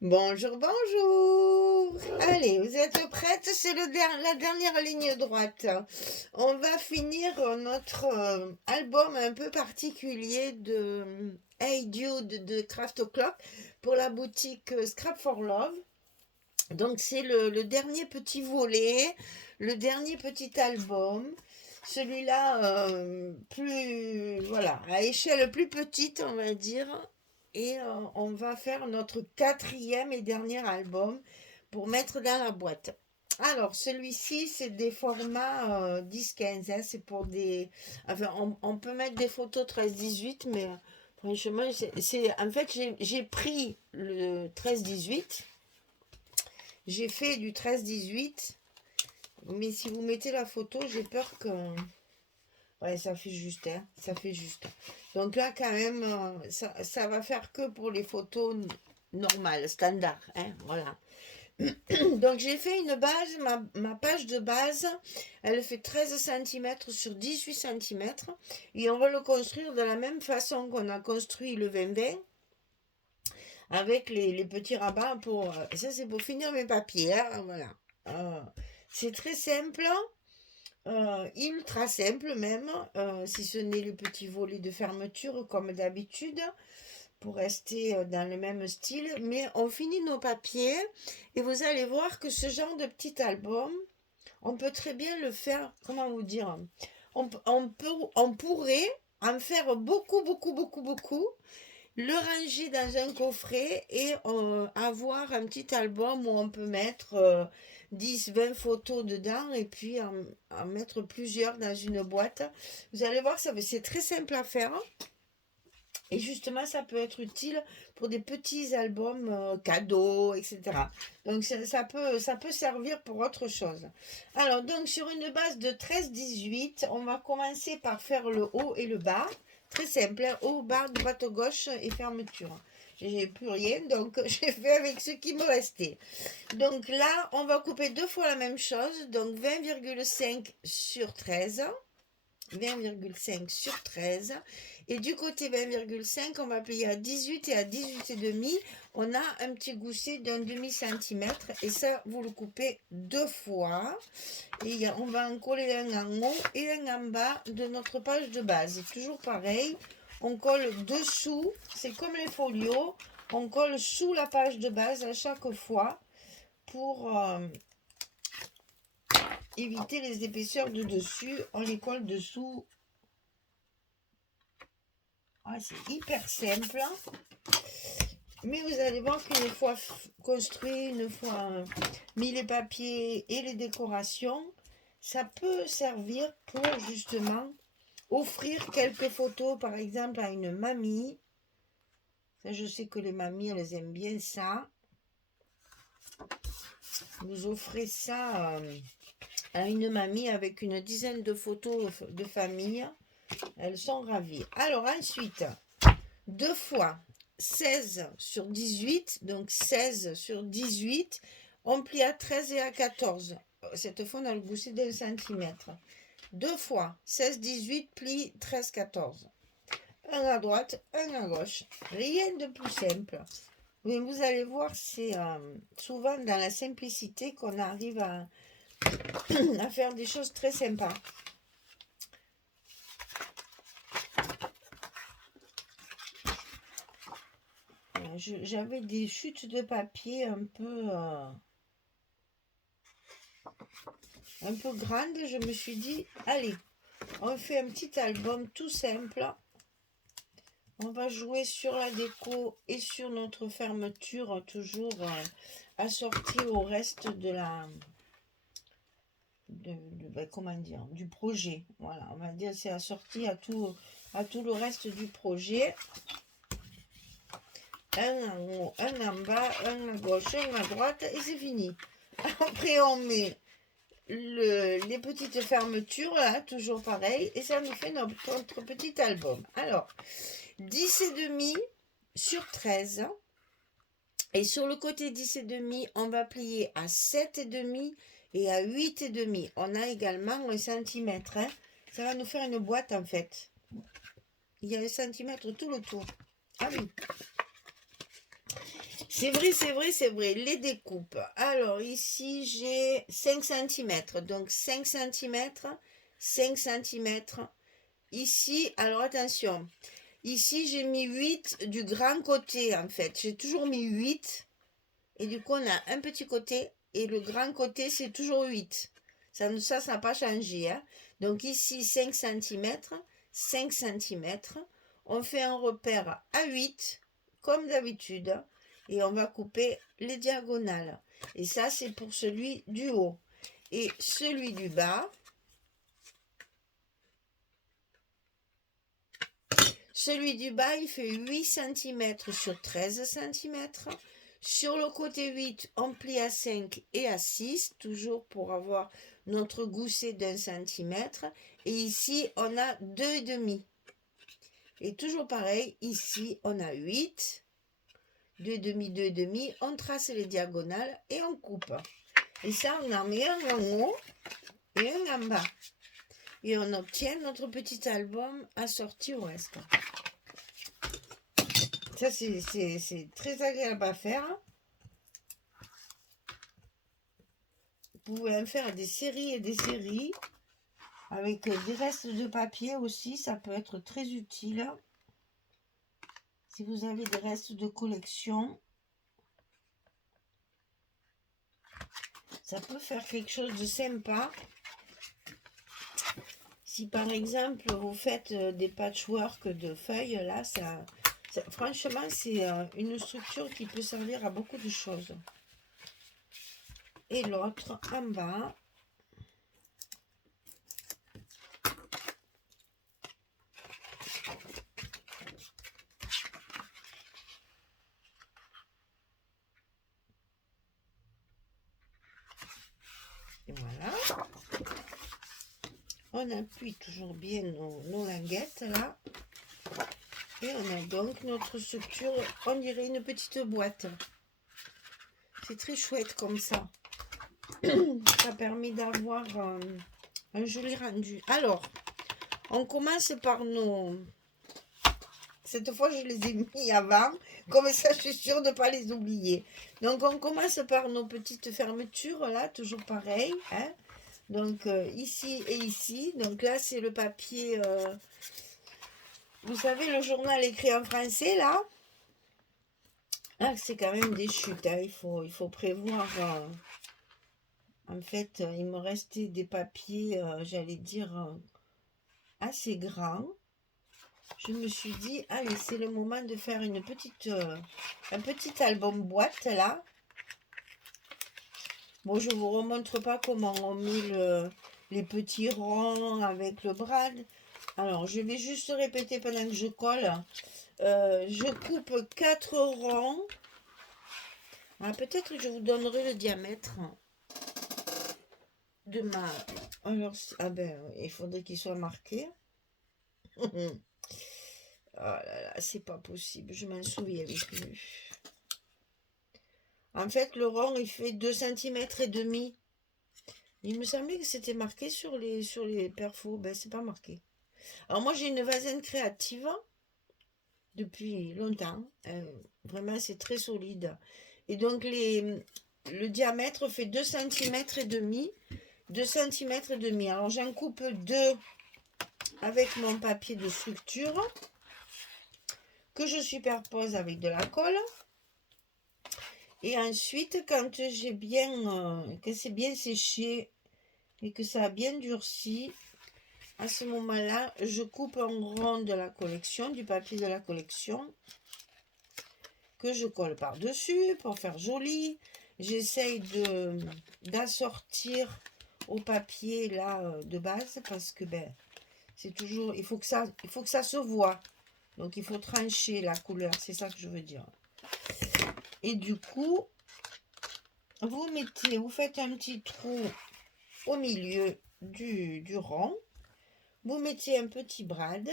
Bonjour, bonjour. Allez, vous êtes prêtes? C'est la dernière ligne droite. On va finir notre album un peu particulier de Hey Dude de Craft O'Clock pour la boutique Scrap for Love. Donc c'est le dernier petit volet, le dernier petit album. Celui-là, plus, voilà, à échelle plus petite, on va dire. Et on va faire notre quatrième et dernier album pour mettre dans la boîte. Alors, celui-ci, c'est des formats 10-15, hein, c'est pour des... Enfin, on peut mettre des photos 13-18, mais franchement, en fait, j'ai pris le 13-18, j'ai fait du 13-18, mais si vous mettez la photo, j'ai peur que... Ouais, ça fait juste, hein, ça fait juste. Donc là, quand même, ça va faire que pour les photos normales, standard, hein, voilà. Donc j'ai fait une base, ma page de base, elle fait 13 centimètres sur 18 centimètres. Et on va le construire de la même façon qu'on a construit le 20-20, avec les petits rabats pour... ça, c'est pour finir mes papiers, hein, voilà. Euh, c'est très simple. Ultra simple même, si ce n'est le petit volet de fermeture comme d'habitude, pour rester dans le même style. Mais on finit nos papiers et vous allez voir que ce genre de petit album, on peut très bien le faire, comment vous dire, on pourrait en faire beaucoup, beaucoup, beaucoup, beaucoup, le ranger dans un coffret et avoir un petit album où on peut mettre 10-20 photos dedans et puis en mettre plusieurs dans une boîte. Vous allez voir, c'est très simple à faire. Et justement, ça peut être utile pour des petits albums cadeaux, etc. Donc, ça peut servir pour autre chose. Alors, donc, sur une base de 13-18, on va commencer par faire le haut et le bas. Très simple, hein, haut, bas, droite, gauche et fermeture. J'ai plus rien, donc j'ai fait avec ce qui me restait. Donc là, on va couper deux fois la même chose, donc 20,5 sur 13. 20,5 sur 13. Et du côté 20,5, on va plier à 18 et à 18 et demi. On a un petit gousset d'un demi-centimètre. Et ça, vous le coupez deux fois. Et on va en coller un en haut et un en bas de notre page de base. Toujours pareil. On colle dessous. C'est comme les folios. On colle sous la page de base à chaque fois pour éviter les épaisseurs de dessus. On les colle dessous. Ah, c'est hyper simple. Mais vous allez voir qu'une fois construit, une fois mis les papiers et les décorations, ça peut servir pour justement offrir quelques photos, par exemple, à une mamie. Ça, je sais que les mamies, elles aiment bien ça. Vous offrez ça à une mamie avec une dizaine de photos de famille. Elles sont ravies. Alors ensuite, deux fois 16 sur 18, donc 16 sur 18, on plie à 13 et à 14. Cette fois, on a le gousset d'un centimètre. Deux fois 16, 18, plie 13, 14. Un à droite, un à gauche. Rien de plus simple. Mais vous allez voir, c'est souvent dans la simplicité qu'on arrive à faire des choses très sympas. J'avais des chutes de papier un peu grande, je me suis dit, allez, on fait un petit album tout simple. On va jouer sur la déco et sur notre fermeture, toujours assortie au reste de comment dire, du projet. Voilà, on va dire c'est assorti à tout le reste du projet. Un en haut, un en bas, un à gauche, un à droite et c'est fini. Après on met les petites fermetures, là, toujours pareil, et ça nous fait notre petit album. Alors, 10 et demi sur 13, et sur le côté 10 et demi, on va plier à 7 et demi et à 8 et demi. On a également un centimètre, hein. Ça va nous faire une boîte en fait. Il y a un centimètre tout le tour. Ah oui. C'est vrai, c'est vrai, c'est vrai. Les découpes. Alors, ici, j'ai 5 cm. Donc, 5 cm, 5 cm. Ici, alors attention. Ici, j'ai mis 8 du grand côté, en fait. J'ai toujours mis 8. Et du coup, on a un petit côté. Et le grand côté, c'est toujours 8. Ça n'a pas changé. Hein. Donc, ici, 5 cm. 5 cm. On fait un repère à 8, comme d'habitude. Et on va couper les diagonales. Et ça, c'est pour celui du haut. Et celui du bas, il fait 8 cm sur 13 cm. Sur le côté 8, on plie à 5 et à 6, toujours pour avoir notre gousset d'1 cm. Et ici, on a 2,5. Et toujours pareil, ici, on a 8. 2,5, 2,5, on trace les diagonales et on coupe. Et ça, on en met un en haut et un en bas. Et on obtient notre petit album assorti au reste. Ça, c'est très agréable à faire. Vous pouvez en faire des séries et des séries. Avec des restes de papier aussi, ça peut être très utile. Si vous avez des restes de collection, ça peut faire quelque chose de sympa. Si par exemple vous faites des patchwork de feuilles, là, franchement, c'est une structure qui peut servir à beaucoup de choses. Et l'autre en bas. Et voilà. On appuie toujours bien nos languettes là. Et on a donc notre structure, on dirait une petite boîte. C'est très chouette comme ça. Ça permet d'avoir un joli rendu. Alors, on commence par nos... Cette fois, je les ai mis avant. Comme ça, je suis sûre de ne pas les oublier. Donc, on commence par nos petites fermetures, là, toujours pareil. Hein. Donc, ici et ici. Donc là, c'est le papier... vous savez, le journal écrit en français, là. Ah, c'est quand même des chutes. Hein. Il faut prévoir... en fait, il me restait des papiers, j'allais dire, assez grands. Je me suis dit, allez, c'est le moment de faire un petit album boîte, là. Bon, je ne vous remontre pas comment on met les petits ronds avec le brad. Alors, je vais juste répéter pendant que je colle. Je coupe 4 ronds. Ah, peut-être que je vous donnerai le diamètre de ma... Alors, ah ben, il faudrait qu'il soit marqué. Oh là là, c'est pas possible, je m'en souviens plus. En fait, le rond, il fait 2 cm et demi. Il me semblait que c'était marqué sur les perfos. Ben, c'est pas marqué. Alors, moi, j'ai une vasaine créative depuis longtemps. Vraiment, c'est très solide. Et donc, le diamètre fait 2 cm et demi. 2 cm et demi. Alors, j'en coupe 2 avec mon papier de structure que je superpose avec de la colle. Et ensuite, quand j'ai bien, que c'est bien séché et que ça a bien durci, à ce moment-là, je coupe un rond de la collection, du papier de la collection, que je colle par-dessus pour faire joli. J'essaye d'assortir au papier là de base parce que ben c'est toujours, il faut que ça se voit. Donc il faut trancher la couleur, c'est ça que je veux dire. Et du coup, vous faites un petit trou au milieu du rond. Vous mettez un petit brad.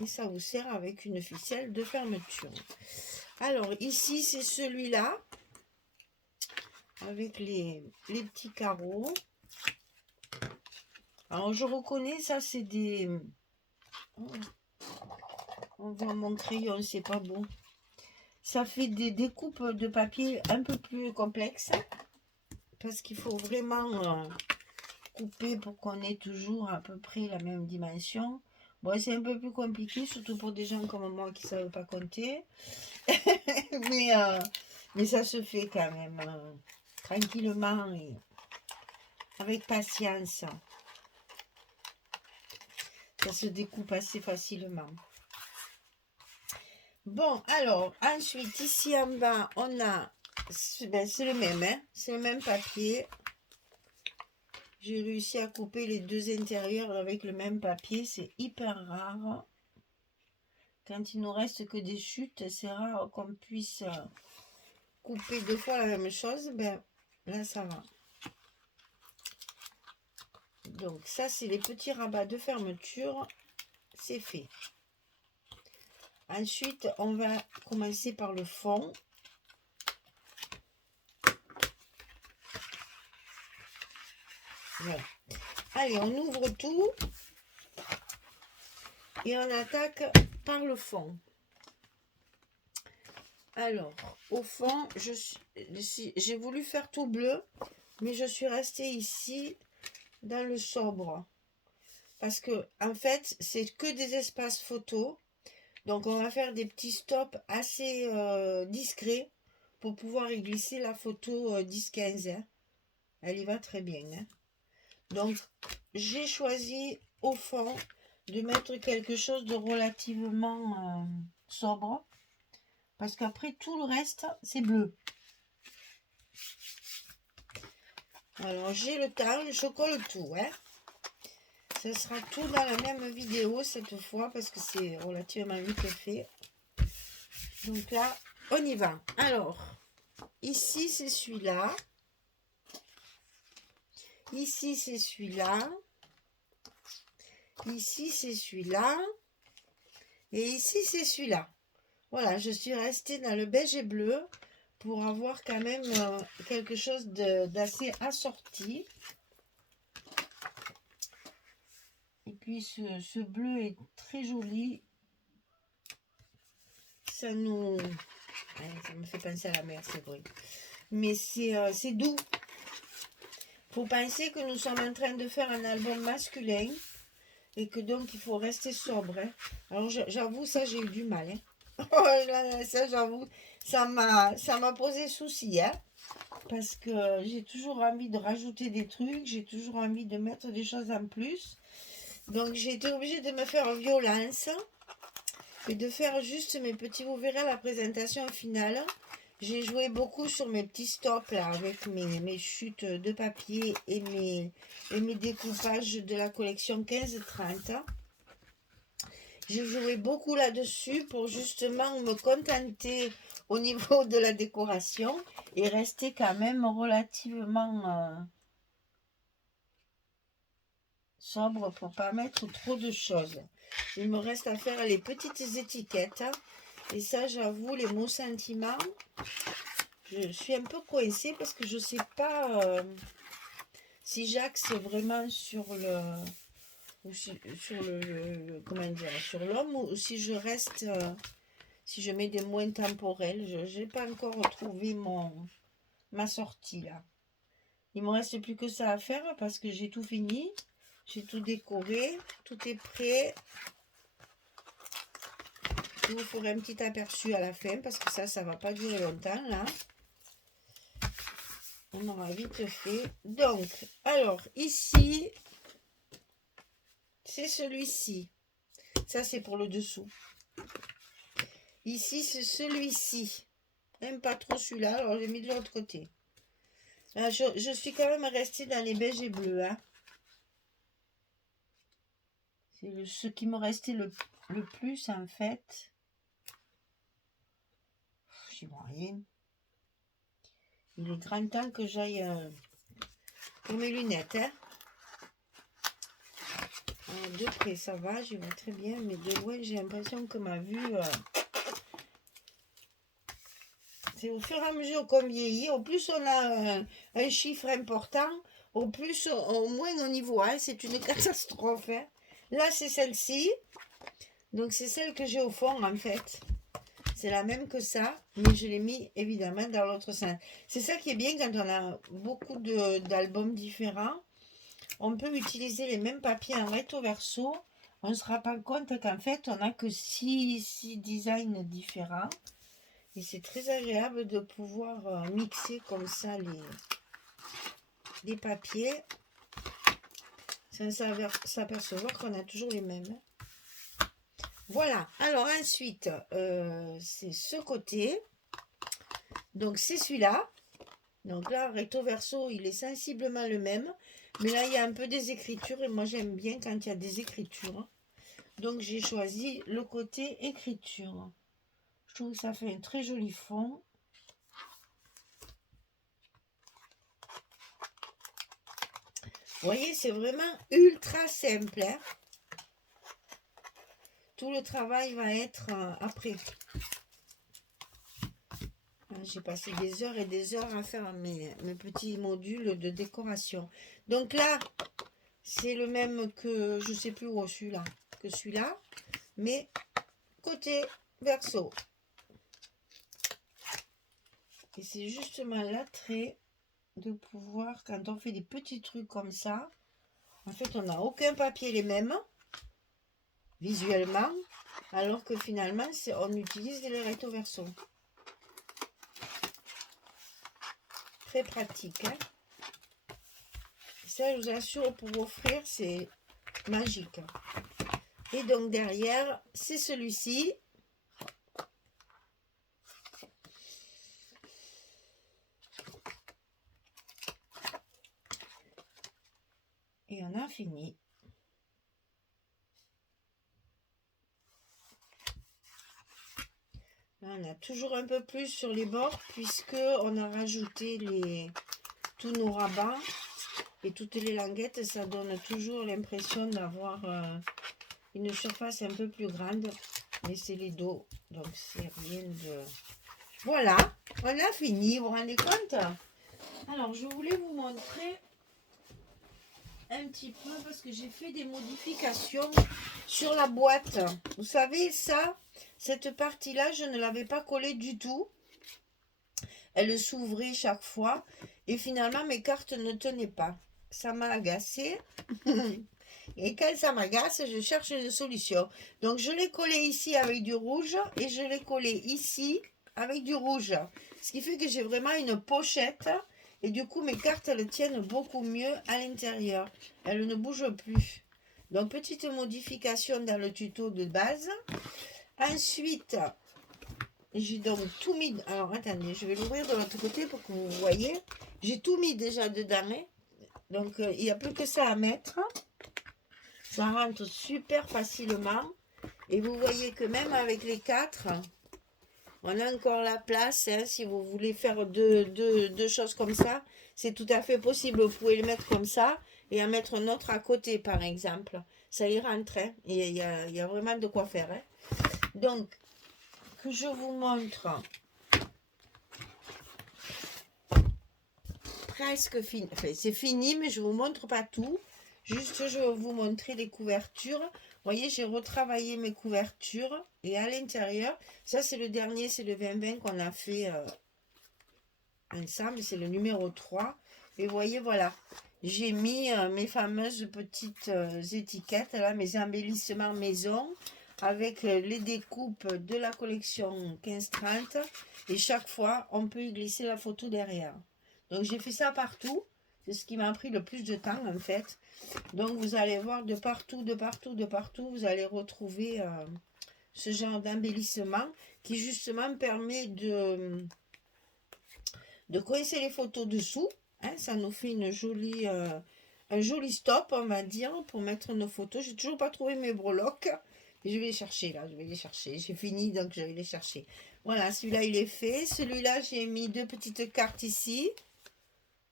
Et ça vous sert avec une ficelle de fermeture. Alors ici, c'est celui-là. Avec les petits carreaux. Alors je reconnais, ça c'est des... Oh, on voit mon crayon, c'est pas beau. Ça fait des découpes de papier un peu plus complexes. Parce qu'il faut vraiment couper pour qu'on ait toujours à peu près la même dimension. Bon, c'est un peu plus compliqué, surtout pour des gens comme moi qui ne savent pas compter. mais ça se fait quand même tranquillement et avec patience. Ça se découpe assez facilement. Bon, alors, ensuite, ici en bas, on a... c'est le même, hein, c'est le même papier. J'ai réussi à couper les deux intérieurs avec le même papier. C'est hyper rare. Quand il nous reste que des chutes, c'est rare qu'on puisse couper deux fois la même chose. Ben, là, ça va. Donc, ça, c'est les petits rabats de fermeture. C'est fait. Ensuite, on va commencer par le fond. Voilà. Allez, on ouvre tout. Et on attaque par le fond. Alors, au fond, j'ai voulu faire tout bleu, mais je suis restée ici dans le sobre. Parce que, en fait, c'est que des espaces photos. Donc, on va faire des petits stops assez discrets pour pouvoir y glisser la photo 10-15. Hein. Elle y va très bien. Hein. Donc, j'ai choisi au fond de mettre quelque chose de relativement sobre. Parce qu'après, tout le reste, c'est bleu. Alors, j'ai le temps, je colle tout. Hein. Ce sera tout dans la même vidéo cette fois, parce que c'est relativement vite fait. Donc là, on y va. Alors, ici, c'est celui-là. Ici, c'est celui-là. Ici, c'est celui-là. Et ici, c'est celui-là. Voilà, je suis restée dans le beige et bleu pour avoir quand même quelque chose d'assez assorti. Et puis, ce bleu est très joli. Ça nous... Allez, ça me fait penser à la mer, c'est vrai. Mais c'est doux. Faut penser que nous sommes en train de faire un album masculin et que donc il faut rester sobre. Hein. Alors j'avoue, ça j'ai eu du mal. Hein. Oh là, ça j'avoue, ça m'a posé souci. Hein, parce que j'ai toujours envie de rajouter des trucs, j'ai toujours envie de mettre des choses en plus. Donc j'ai été obligée de me faire violence et de faire juste mes petits, vous verrez la présentation finale. J'ai joué beaucoup sur mes petits stops là, avec mes chutes de papier et mes découpages de la collection 15-30. J'ai joué beaucoup là-dessus pour justement me contenter au niveau de la décoration et rester quand même relativement sobre pour pas mettre trop de choses. Il me reste à faire les petites étiquettes. Et ça, j'avoue, les mots sentiments, je suis un peu coincée parce que je ne sais pas si j'axe vraiment sur comment dire, sur l'homme ou si je reste, si je mets des mots intemporels. Je n'ai pas encore trouvé ma sortie là. Il me reste plus que ça à faire parce que j'ai tout fini. J'ai tout décoré, tout est prêt. Je vous ferai un petit aperçu à la fin parce que ça va pas durer longtemps là. On aura vite fait. Donc, alors ici, c'est celui-ci. Ça, c'est pour le dessous. Ici, c'est celui-ci. Même pas trop celui-là, alors j'ai mis de l'autre côté. Alors, je suis quand même restée dans les beiges et bleus. Hein. C'est ce qui me restait le plus en fait. J'y vois rien. Il est grand temps que j'aille pour mes lunettes. Hein. Alors, de près, ça va, j'y vois très bien. Mais de loin, j'ai l'impression que ma vue... c'est au fur et à mesure qu'on vieillit. Au plus on a un chiffre important, au moins on y voit. Hein. C'est une catastrophe. Hein. Là, c'est celle-ci. Donc, c'est celle que j'ai au fond, en fait. C'est la même que ça, mais je l'ai mis évidemment dans l'autre sens. C'est ça qui est bien quand on a beaucoup d'albums différents. On peut utiliser les mêmes papiers en recto verso. On ne se rend pas compte qu'en fait, on n'a que 6 designs différents. Et c'est très agréable de pouvoir mixer comme ça les papiers sans s'apercevoir qu'on a toujours les mêmes. Voilà. Alors ensuite, c'est ce côté. Donc c'est celui-là. Donc là, recto verso, il est sensiblement le même. Mais là, il y a un peu des écritures. Et moi, j'aime bien quand il y a des écritures. Donc j'ai choisi le côté écriture. Je trouve que ça fait un très joli fond. Vous voyez, c'est vraiment ultra simple. Hein. Tout le travail va être après. J'ai passé des heures et des heures à faire mes petits modules de décoration. Donc là, c'est le même que, je ne sais plus où celui-là, que celui-là, mais côté verso. Et c'est justement l'attrait de pouvoir, quand on fait des petits trucs comme ça, en fait, on n'a aucun papier les mêmes, visuellement, alors que finalement, on utilise les recto verso. Très pratique. Hein, ça, je vous assure, pour offrir, c'est magique. Et donc, derrière, c'est celui-ci. Et on a fini. Là, on a toujours un peu plus sur les bords puisque on a rajouté tous nos rabats et toutes les languettes. Ça donne toujours l'impression d'avoir une surface un peu plus grande. Mais c'est les dos, donc c'est rien de... Voilà, on a fini, vous vous rendez compte? Alors, je voulais vous montrer un petit peu parce que j'ai fait des modifications sur la boîte. Vous savez, cette partie-là, je ne l'avais pas collée du tout. Elle s'ouvrait chaque fois et finalement, mes cartes ne tenaient pas. Ça m'a agacé. Et quand ça m'agace, je cherche une solution. Donc, je l'ai collé ici avec du rouge et je l'ai collé ici avec du rouge. Ce qui fait que j'ai vraiment une pochette. Et du coup, mes cartes, elles tiennent beaucoup mieux à l'intérieur. Elles ne bougent plus. Donc, petite modification dans le tuto de base. Ensuite, j'ai donc tout mis... Alors, attendez, je vais l'ouvrir de l'autre côté pour que vous voyez. J'ai tout mis déjà dedans. Hein. Donc, il n'y a plus que ça à mettre. Ça rentre super facilement. Et vous voyez que même avec les 4, on a encore la place. Hein, si vous voulez faire deux choses comme ça, c'est tout à fait possible. Vous pouvez le mettre comme ça et en mettre un autre à côté, par exemple. Ça y rentre. Hein, il y a vraiment de quoi faire. Hein. Donc, que je vous montre presque fini. Enfin, c'est fini, mais je ne vous montre pas tout. Juste, je vais vous montrer les couvertures. Vous voyez, j'ai retravaillé mes couvertures. Et à l'intérieur, ça c'est le dernier, c'est le 2020 qu'on a fait ensemble. C'est le numéro 3. Et vous voyez, voilà. J'ai mis mes fameuses petites étiquettes, là, mes embellissements maison, avec les découpes de la collection 1530. Et chaque fois, on peut y glisser la photo derrière. Donc, j'ai fait ça partout. C'est ce qui m'a pris le plus de temps, en fait. Donc, vous allez voir de partout, vous allez retrouver ce genre d'embellissement qui, justement, permet de coincer les photos dessous. Hein, ça nous fait un joli stop, on va dire, pour mettre nos photos. J'ai toujours pas trouvé mes breloques. Je vais les chercher, là, je vais les chercher. J'ai fini, donc je vais les chercher. Voilà, celui-là, il est fait. Celui-là, j'ai mis 2 petites cartes ici.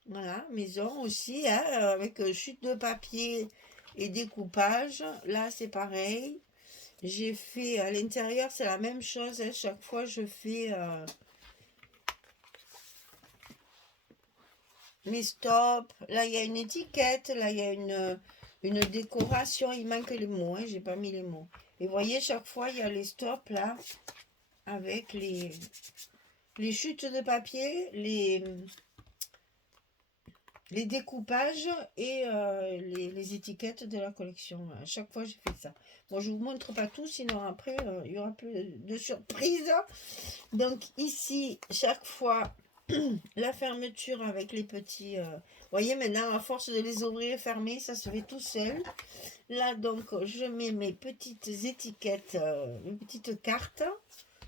Voilà, maison aussi, hein, avec chute de papier et découpage. Là, c'est pareil. J'ai fait à l'intérieur, c'est la même chose. Hein, chaque fois, je fais mes stops. Là, il y a une étiquette. Là, il y a une décoration. Il manque les mots. Hein, j'ai pas mis les mots. Et vous voyez, chaque fois, il y a les stops là. avec les chutes de papier, les découpages et les étiquettes de la collection. À chaque fois, j'ai fait ça. Bon, je ne vous montre pas tout, sinon après, il y aura plus de surprises. Donc ici, chaque fois, la fermeture avec les petits... vous voyez, maintenant, à force de les ouvrir et fermer, ça se fait tout seul. Là, donc, je mets mes petites étiquettes, mes petites cartes.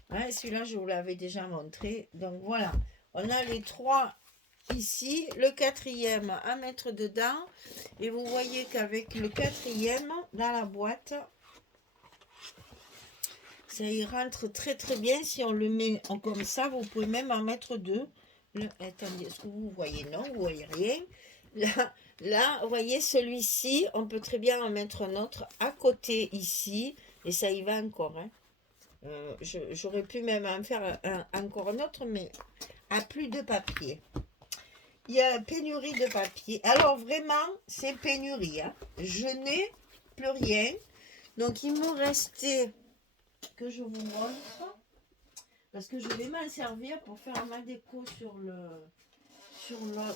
Hein, celui-là, je vous l'avais déjà montré. Donc, voilà. On a les 3 ici. Le 4e à mettre dedans. Et vous voyez qu'avec le 4e, dans la boîte, ça y rentre très très bien. Si on le met comme ça, vous pouvez même en mettre 2. Attendez, est-ce que vous voyez? Non, vous voyez rien. Là, vous voyez, celui-ci, on peut très bien en mettre un autre à côté ici. Et ça y va encore. Hein. J'aurais pu même en faire encore un autre, mais à plus de papier. Il y a pénurie de papier. Alors vraiment, c'est pénurie. Hein. Je n'ai plus rien. Donc, il me restait que je vous montre. Parce que je vais m'en servir pour faire ma déco sur le...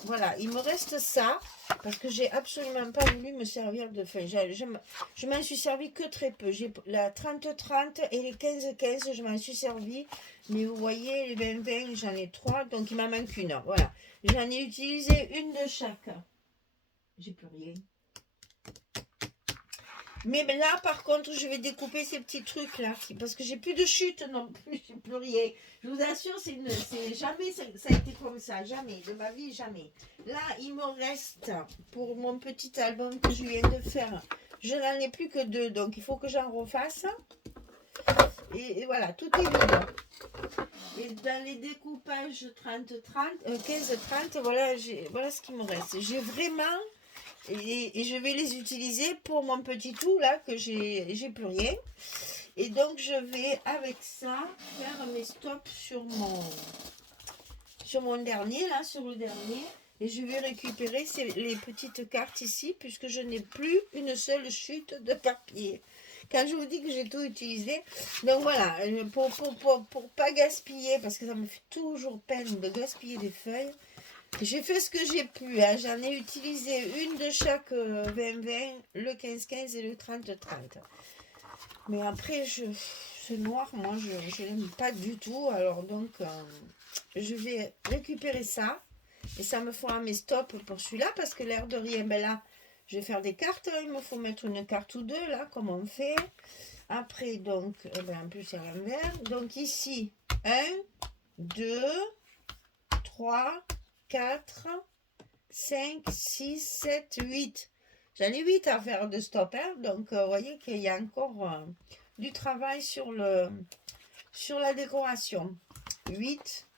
Voilà, il me reste ça. Parce que j'ai absolument pas voulu me servir de feuilles. Je m'en suis servi que très peu. J'ai la 30-30 et les 15-15, je m'en suis servi. Mais vous voyez, les 20-20, j'en ai 3. Donc, il m'en manque une. Voilà. J'en ai utilisé une de chaque. J'ai plus rien. Mais là, par contre, je vais découper ces petits trucs-là. Parce que j'ai plus de chute non plus. J'ai plus rien. Je vous assure, jamais ça a été comme ça. Jamais. De ma vie, jamais. Là, il me reste, pour mon petit album que je viens de faire, je n'en ai plus que 2. Donc, il faut que j'en refasse. Et voilà, tout est vide. Et dans les découpages 15-30, voilà ce qui me reste. J'ai vraiment... Et je vais les utiliser pour mon petit tout là, que j'ai plus rien. Et donc, je vais avec ça faire mes stops sur mon dernier, là, sur le dernier. Et je vais récupérer les petites cartes ici, puisque je n'ai plus une seule chute de papier. Quand je vous dis que j'ai tout utilisé, donc voilà, pour pas gaspiller, parce que ça me fait toujours peine de gaspiller des feuilles, j'ai fait ce que j'ai pu. Hein. J'en ai utilisé une de chaque 20-20, le 15-15 et le 30-30. Mais après, ce noir, moi, je n'aime pas du tout. Alors donc, je vais récupérer ça. Et ça me fera mes stops pour celui-là, parce que l'air de rien, ben là, je vais faire des cartes. Il me faut mettre une carte ou deux, là, comme on fait. Après, donc, en plus, c'est à l'envers. Donc ici, 1, 2, 3, 4, 5, 6, 7, 8. J'en ai 8 à faire de stop. Hein. Donc, vous voyez qu'il y a encore du travail sur la décoration. 8.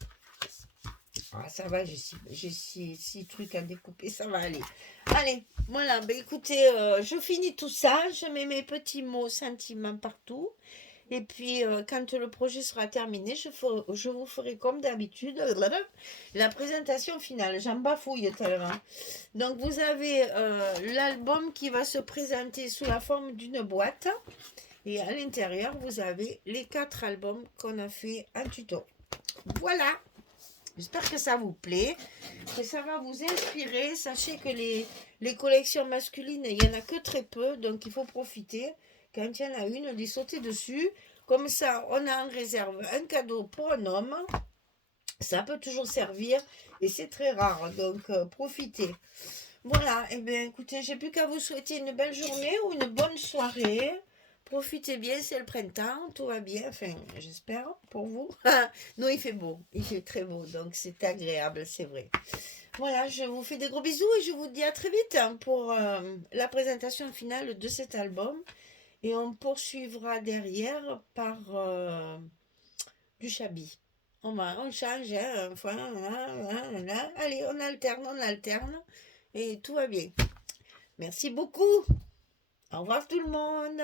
Ah, ça va, j'ai 6 trucs à découper, ça va aller. Allez, voilà, ben écoutez, je finis tout ça, je mets mes petits mots, sentiments partout. Et puis, quand le projet sera terminé, je vous ferai comme d'habitude la présentation finale. J'en bafouille tellement. Donc, vous avez l'album qui va se présenter sous la forme d'une boîte. Et à l'intérieur, vous avez les 4 albums qu'on a fait en tuto. Voilà. J'espère que ça vous plaît, que ça va vous inspirer. Sachez que les collections masculines, il n'y en a que très peu, donc il faut profiter. Quand il y en a une, d'y sauter dessus. Comme ça, on a en réserve un cadeau pour un homme. Ça peut toujours servir et c'est très rare, donc profitez. Voilà, et bien écoutez, j'ai plus qu'à vous souhaiter une belle journée ou une bonne soirée. Profitez bien, c'est le printemps, tout va bien, enfin j'espère pour vous. Non, il fait beau, il fait très beau, donc c'est agréable, c'est vrai. Voilà, je vous fais des gros bisous et je vous dis à très vite pour la présentation finale de cet album. Et on poursuivra derrière par du Chabi. On change, hein, allez, on alterne, et tout va bien. Merci beaucoup. Au revoir tout le monde.